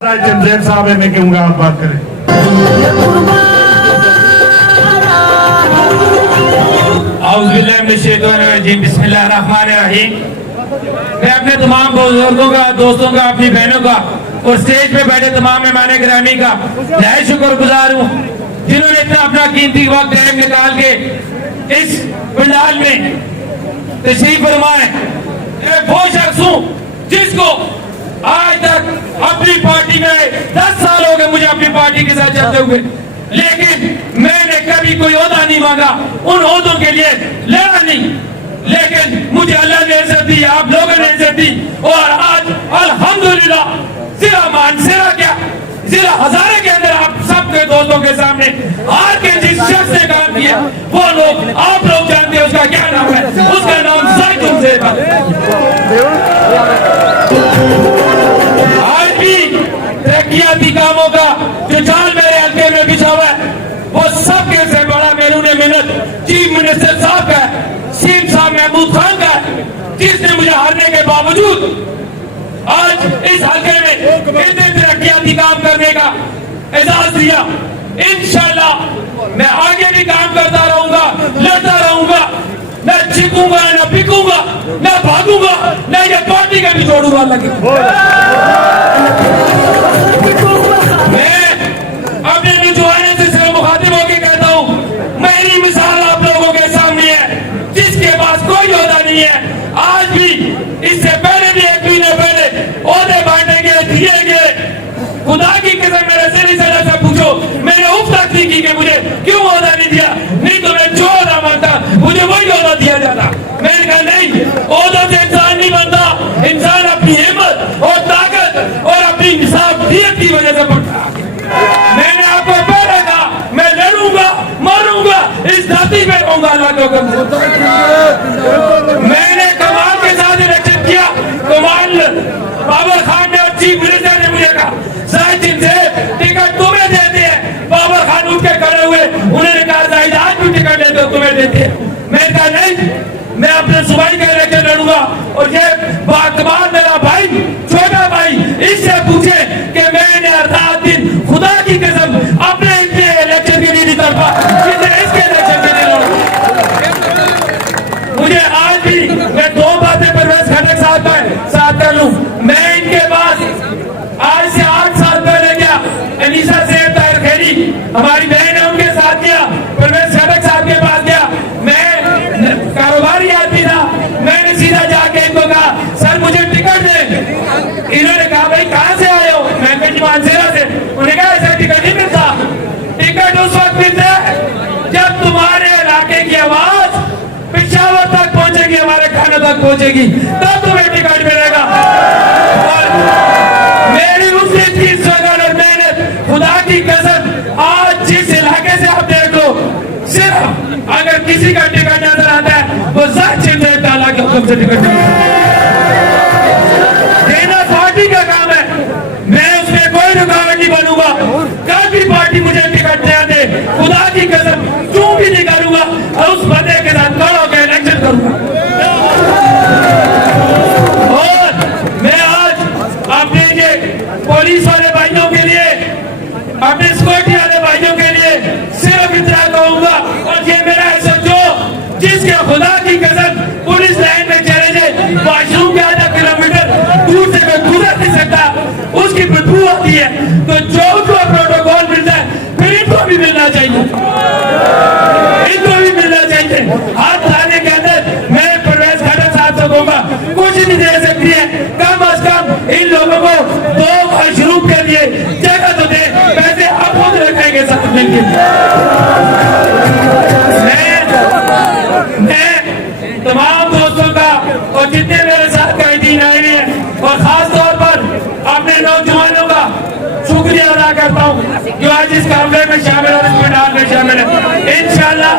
जमशेद साहब मैं कहूँगा आप बात करें। बिस्मिल्लाहिर्रहमानिर्रहीम। मैं अपने तमाम बुजुर्गों का, दोस्तों का, अपनी बहनों का और स्टेज पे बैठे तमाम मेहमान गिरामी का नहायत शुक्रगुजार हूँ जिन्होंने इतना अपना कीमती वक्त टाइम निकाल के इस पंडाल में तशरीफ फरमाए। मैं वो शख्स हूँ जिसको आज तक अपनी पार्टी में 10 साल हो गए मुझे अपनी पार्टी के साथ चलते हुए, लेकिन मैंने कभी कोई ओहदा नहीं मांगा, उन ओहदों के लिए लड़ा नहीं, लेकिन मुझे अल्लाह ने इज्जत दी, आप लोगों ने इज्जत दी और आज अल्हम्दुलिल्लाह जिला हजारे के अंदर आप सबके दोस्तों के सामने आज के जिस शख्स ने काम किया वो लोग आप लोग जानते हैं उसका क्या नाम है, उसका नाम जाहिद जमशेद है। आज भी तरक्याती कामों का जो जाल मेरे हल्के में बिछा हुआ है वो सबके से बड़ा मेरून मिन्नत चीफ मिनिस्टर साहब का है, सीएम साहब महमूद खान का है, जिसने मुझे हारने के बावजूद आज इस हल्के में इतने तरक्याती काम करने का एजाज दिया। इंशाल्लाह मैं आगे भी काम करता रहूंगा, लड़ता रहूंगा, मैं जीतूंगा ना बिकूंगा, ना भागूंगा, ना ये पार्टी का भी छोड़ूंगा। मैं अपने नौजवानों से सिर्फ मुखातिब होकर कहता हूँ, मेरी मिसाल आप लोगों के सामने है जिसके पास कोई ओहदा नहीं है। आज भी इससे पहले भी एक महीने पहले ओहदे बांटे गए, दिए गए, खुदा की कसम मेरे से से पूछो मैंने उफ तक नहीं की कि मुझे क्यों ओहदा नहीं दिया, नहीं तो मैं जो ओहदा मांगता मुझे वही ओहदा दिया जाता। मैंने कहा नहीं, ओहदा से इंसान नहीं बनता, इंसान अपनी हिम्मत और ताकत और अपनी इंसाफियत की वजह से बढ़ता। मैंने आपको पहले कहा मैं लड़ूंगा, मारूंगा, इस धरती पे रहूंगा। मैंने कमाल के साथ इलेक्शन किया, कमाल बाबर खान ने और चीफ मिनिस्टर ने मुझे कहा जाहिद जमशेद टिकट तुम्हें देते हैं। बाबर खान उठ के खड़े हुए, उन्होंने कहा जाहिद आज भी टिकट देते हो, तुम्हें देते हैं। मैंने कहा नहीं, मैं अपने सूबाई का इलेक्शन लड़ूंगा। और ये बाकमाल मेरा भाई, छोटा भाई, इससे पूछे कि मैंने 8 दिन खुदा की कसम अपने इलेक्शन के लिए नहीं तरफा, इसके इलेक्शन के लिए लड़ूंगा। मुझे आज भी मैं 2 बातें परवेज खटक साथ कर लूं। मैं इनके पास आज से 8 साल पहले गया, अनीसा से ताहिर खैरी हमारी बहन है, उनके साथ गया, परवेज खटक साहब के पास गया। मैं कारोबारी आदमी था, मैंने सीधा जाके इनको कहा सर मुझे टिकट दे। इन्होंने कहा भाई कहाँ से आए हो? मैं कहा मानसेरा से। उन्होंने कहा ऐसा टिकट नहीं मिलता, टिकट उस वक्त मिलता है जब तुम्हारे इलाके की आवाज पिशावर तक पहुंचेगी, हमारे खाने तक पहुंचेगी, तब तुम्हें टिकट मिलेगा। और मेरी उस चीज की स्ट्रगल और मेहनत, खुदा की कसम आज जिस इलाके से आप देख लो, सिर्फ अगर किसी का टिकट नजर आता है वो जाहिद जमशेद ताला के हुक्म से टिकट देना पार्टी का काम है। मैं उसमें कोई रुकावट नहीं बनूंगा। कल भी पार्टी मुझे टिकट दे दे, खुदा की कसम क्यों भी नहीं करूंगा और उस बंदे के साथ खड़ा होकर इलेक्शन करूंगा। और मैं आज अपने ये पुलिस वाले भाइयों के लिए, अपने सिक्योरिटी वाले भाइयों के लिए सिर्फ इतना कहूंगा, और ये मेरा SHO जिसके खुदा की कसम पुलिस लाइन में चले जाए, वॉशरूम के आधा किलोमीटर दूर से मैं गुजर नहीं सकता, उसकी बदबू आती है। तो जो प्रोटोकॉल मिलता है फिर इनको भी मिलना चाहिए, इनको भी मिलना चाहिए। हाथ लाने के अंदर मैं परवेज खटक साहब से कहूंगा कुछ नहीं दे सकती है, कम अज कम इन लोगों को 2 मशरूब के लिए जगह तो दे, पैसे आप खुद रखेंगे साथ मिलकर। मैं तमाम दोस्तों का और जितने मेरे साथ कैदीन आए हैं और खास तौर पर अपने नौजवानों का शुक्रिया अदा करता हूँ जो आज इस कामले में शामिल और इस पंडाल में शामिल है। इंशाल्लाह